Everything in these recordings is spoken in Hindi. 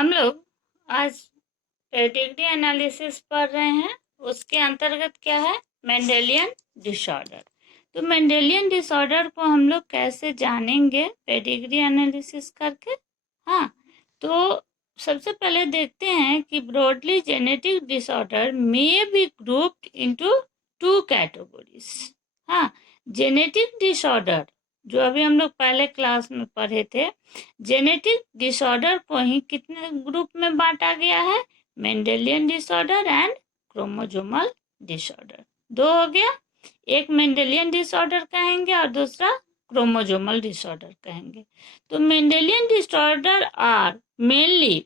हम लोग आज पेडिग्री एनालिसिस पढ़ रहे हैं। उसके अंतर्गत क्या है? Mendelian disorder. तो मेंडेलियन डिसऑर्डर को हम लोग कैसे जानेंगे पेडिग्री एनालिसिस करके? हाँ, तो सबसे पहले देखते हैं कि broadly genetic disorder may be grouped into two categories. हाँ, जेनेटिक डिसऑर्डर जो अभी हम लोग पहले क्लास में पढ़े थे, जेनेटिक डिसऑर्डर को ही कितने ग्रुप में बांटा गया है? Mendelian disorder and chromosomal disorder. दो हो गया, एक मेंडेलियन डिसऑर्डर कहेंगे और दूसरा क्रोमोसोमल डिसऑर्डर कहेंगे। तो Mendelian disorder are mainly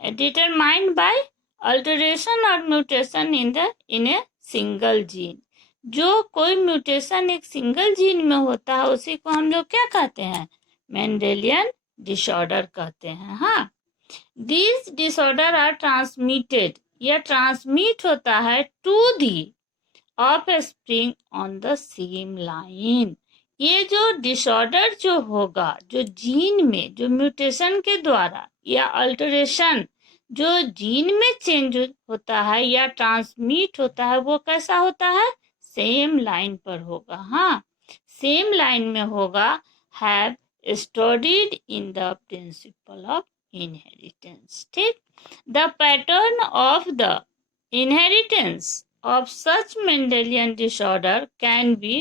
determined by alteration और mutation in a single gene. जो कोई म्यूटेशन एक सिंगल जीन में होता है उसी को हम लोग क्या कहते हैं? मेंडेलियन डिसऑर्डर कहते हैं। हाँ, दीज डिसऑर्डर आर ट्रांसमिटेड, यह ट्रांसमिट होता है to the offspring on the same line. ये जो डिसऑर्डर जो होगा, जो जीन में जो म्यूटेशन के द्वारा या अल्टरेशन जो जीन में चेंज होता है या ट्रांसमिट होता है, वो कैसा होता है? सेम लाइन पर होगा। हाँ, सेम लाइन में होगा। Have studied in the principle of inheritance. ठीक, the pattern of the inheritance of such Mendelian disorder can be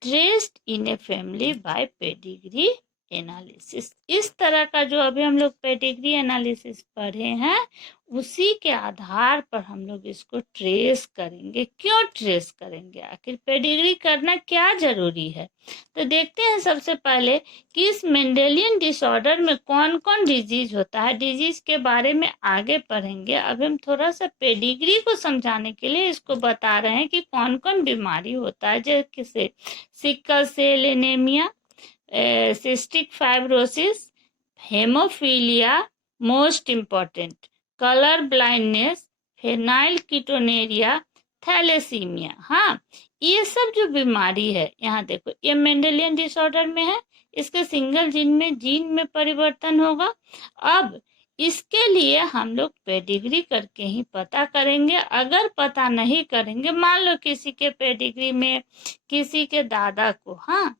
traced in a family by pedigree analysis. इस तरह का जो अभी हम लोग पेडिग्री एनालिसिस पढ़े हैं, उसी के आधार पर हम लोग इसको ट्रेस करेंगे। क्यों ट्रेस करेंगे? आखिर पेडिग्री करना क्या जरूरी है? तो देखते हैं सबसे पहले कि इस मेंडेलियन डिसऑर्डर में कौन कौन डिजीज होता है। डिजीज के बारे में आगे पढ़ेंगे। अभी हम थोड़ा सा पेडिग्री को समझाने के लिए इसको बता रहे हैं कि कौन कौन बीमारी होता है, जैसे sickle cell anaemia, cystic fibrosis, haemophilia, most important colour blindness, phenylketonuria, thalassaemia. हाँ, ये सब जो बीमारी है, यहाँ देखो, ये मेंडेलियन डिसऑर्डर में है। इसके सिंगल जीन में परिवर्तन होगा। अब इसके लिए हम लोग पेडिग्री करके ही पता करेंगे। अगर पता नहीं करेंगे, मान लो किसी के पेडिग्री में किसी के दादा को, हाँ,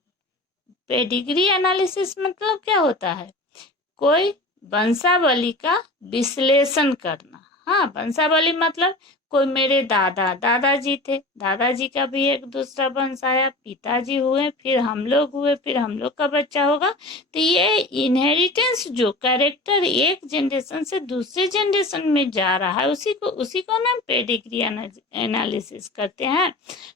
पेडिग्री एनालिसिस मतलब क्या होता है? कोई वंशावली का विश्लेषण करना। हाँ, वंशावली मतलब कोई मेरे दादाजी थे, दादाजी का भी एक दूसरा वंश आया, पिताजी हुए, फिर हम लोग हुए, फिर हम लोग का बच्चा होगा। तो ये इनहेरिटेंस जो कैरेक्टर एक जनरेशन से दूसरे जनरेशन में जा रहा है, उसी को ना पेडिग्री एनालिसिस करते हैं।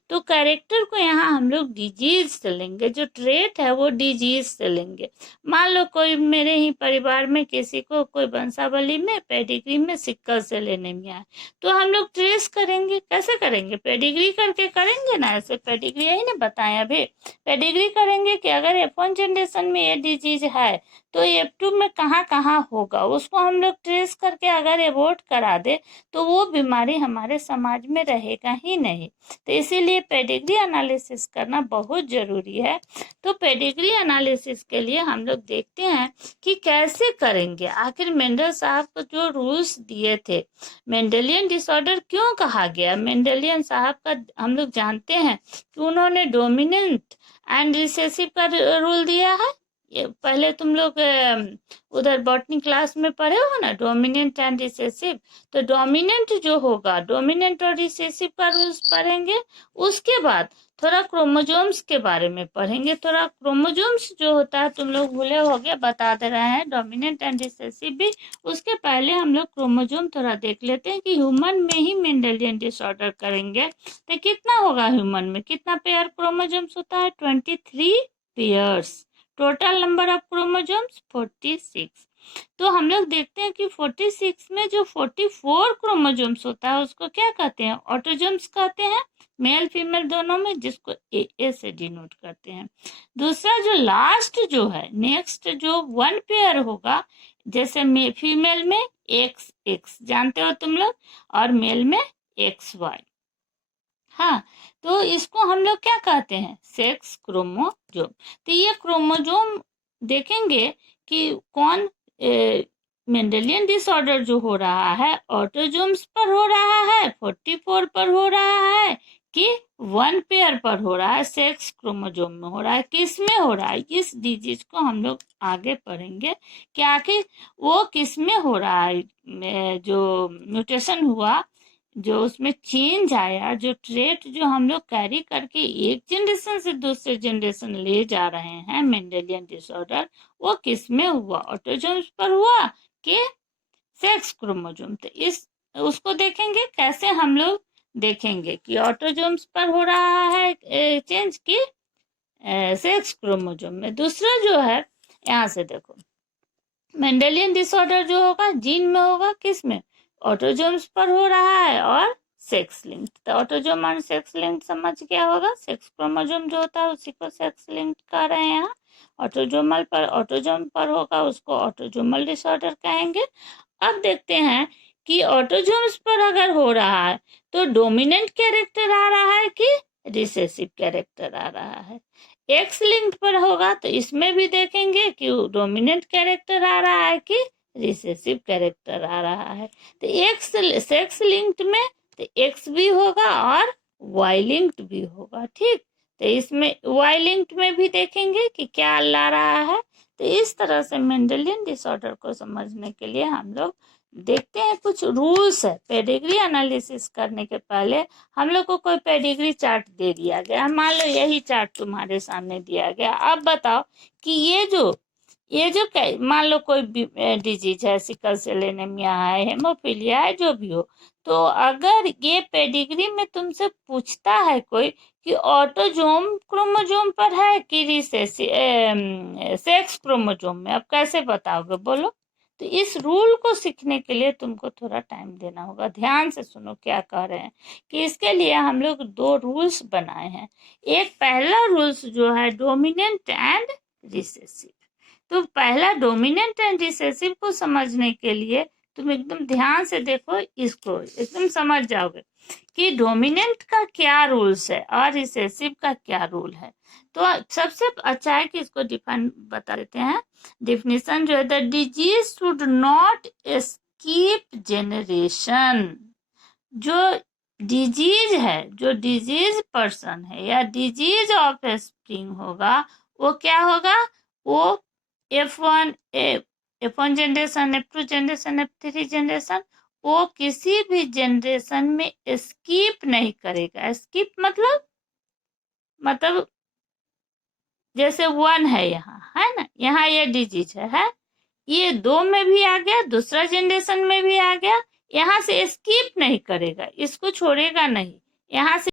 तो कैरेक्टर को यहाँ हम लोग डिजीज से लेंगे, जो ट्रेट है वो डिजीज से लेंगे। मान लो कोई मेरे ही परिवार में किसी को कोई वंशावली में पेडिग्री में सिकल सेल एनीमिया है, तो हम लोग ट्रेस करेंगे। कैसे करेंगे? पेडिग्री करके करेंगे ना। ऐसे पेडिग्री यही ना बताएं अभी। पेडिग्री करेंगे कि अगर F1 जनरेशन में ये डिजीज है तो F2 में कहाँ कहाँ होगा, उसको हम लोग ट्रेस करके अगर एबॉर्ट करा दे तो वो बीमारी हमारे समाज में रहेगा ही नहीं। तो इसीलिए पेडिग्री एनालिसिस करना बहुत जरूरी है। तो पेडिग्री एनालिसिस के लिए हम लोग देखते हैं कि कैसे करेंगे। आखिर मेंडल साहब को जो रूल्स दिए थे, मेंडेलियन डिसऑर्डर क्यों कहा गया? मेंडेलियन साहब का हम लोग जानते हैं कि उन्होंने डोमिनेंट एंड रिसेसिव का रूल दिया है। ये पहले तुम लोग उधर बॉटनी क्लास में पढ़े हो ना, डोमिनेंट एंड रिसेसिव। तो डोमिनेंट जो होगा, डोमिनेंट और रिसेसिव का रूल्स पढ़ेंगे। उसके बाद थोड़ा क्रोमोजोम्स के बारे में पढ़ेंगे। थोड़ा क्रोमोजोम्स जो होता है तुम लोग भूले होगे, बता दे रहे हैं, डोमिनेंट एंड रिसेसिव भी। उसके पहले हम लोग क्रोमोजोम थोड़ा देख लेते हैं कि ह्यूमन में ही मेंडेलियन डिसऑर्डर करेंगे तो कितना होगा। ह्यूमन में कितना पेयर क्रोमोजोम्स होता है? 23 pairs. Total number of chromosomes 46। तो हम लोग देखते हैं कि 46 में जो 44 क्रोमोजोम्स होता है उसको क्या कहते हैं? ऑटोजोम्स कहते हैं, मेल फीमेल दोनों में, जिसको ए से डिनोट करते हैं। दूसरा जो लास्ट जो है, नेक्स्ट जो 1 पेयर होगा, जैसे फीमेल में XX जानते हो तुम लोग, और मेल में XY। हाँ, तो इसको हम लोग क्या कहते हैं? Sex chromosome. तो ये क्रोमोजोम देखेंगे कि कौन मेंडेलियन डिसऑर्डर जो हो रहा है ऑटोजोम्स पर हो रहा है, 44 पर हो रहा है कि 1 पेयर पर हो रहा है, सेक्स क्रोमोजोम में हो रहा है, किस में हो रहा है? इस डिजीज को हम लोग आगे पढ़ेंगे कि आखिर वो किस में हो रहा है। जो म्यूटेशन हुआ, जो उसमें चेंज आया, जो ट्रेट जो हम लोग कैरी करके एक जनरेशन से दूसरे जनरेशन ले जा रहे हैं, मेंडेलियन डिसऑर्डर, वो किस में हुआ? ऑटोजोम्स पर हुआ कि सेक्स क्रोमोजोम? तो इस उसको देखेंगे, कैसे हम लोग देखेंगे कि ऑटोजोम्स पर हो रहा है चेंज की सेक्स क्रोमोजोम में। दूसरा जो है, यहाँ से देखो, मेंडेलियन डिसऑर्डर जो होगा जीन में होगा, किस में? ऑटोजोम्स पर हो रहा है और सेक्स लिंक्ड। तो ऑटोजोम और सेक्स लिंक्ड समझ क्या होगा? सेक्स क्रोमोजोम जो होता है उसी को सेक्स लिंक्ड कह रहे हैं यहाँ। ऑटोजोम पर होगा उसको ऑटोजोमल डिसऑर्डर कहेंगे। अब देखते हैं कि ऑटोजोम्स पर अगर हो रहा है तो डोमिनेंट कैरेक्टर आ रहा है कि रिसेसिव कैरेक्टर आ रहा है। एक्स लिंक्ड पर होगा तो इसमें भी देखेंगे कि डोमिनेंट कैरेक्टर आ रहा है कि रिसेसिव कैरेक्टर आ रहा है। तो एक्स सेक्स लिंक्ड में तो एक्स भी होगा और वाई लिंक्ड भी होगा, ठीक। तो इसमें वाई लिंक्ड में भी देखेंगे कि क्या ला रहा है। तो इस तरह से मेंडेलियन डिसऑर्डर को समझने के लिए हम लोग देखते हैं कुछ रूल्स है। पेडिग्री एनालिसिस करने के पहले हम लोग को कोई पेडिग्री चार्ट दे दिया गया, मान लो यही चार्ट तुम्हारे सामने दिया गया। अब बताओ कि ये जो मान लो कोई डिजीज है, सिकल सेल एनीमिया है, हेमोफीलिया है, जो भी हो, तो अगर ये पेडिग्री में तुमसे पूछता है कोई कि ऑटोजोम क्रोमोजोम पर है कि सेक्स क्रोमोजोम में, अब कैसे बताओगे बोलो? तो इस रूल को सीखने के लिए तुमको थोड़ा टाइम देना होगा। ध्यान से सुनो क्या कह रहे हैं कि इसके लिए हम लोग 2 रूल्स बनाए हैं। एक पहला रूल्स जो है डोमिनेंट एंड रिसेसिव। तो पहला डोमिनेंट एंड रिसेसिव को समझने के लिए तुम एकदम ध्यान से देखो, इसको एकदम समझ जाओगे कि डोमिनेंट का क्या रूल्स है और रिसेसिव का क्या रूल है। तो सबसे अच्छा है कि इसको डिफाइन बता देते हैं। डिफिनेशन जो है, the disease should not escape generation. जो डिजीज है, जो डिजीज पर्सन है या डिजीज ऑफ स्प्रिंग होगा, वो क्या होगा? वो F1 generation, F2 generation, F3 generation, वो किसी भी जनरेशन में स्किप नहीं करेगा। स्किप मतलब जैसे 1 है यहाँ, है ना, यहाँ ये डिजीज है, ये 2 में भी आ गया, दूसरा जनरेशन में भी आ गया, यहाँ से स्किप नहीं करेगा, इसको छोड़ेगा नहीं, यहाँ से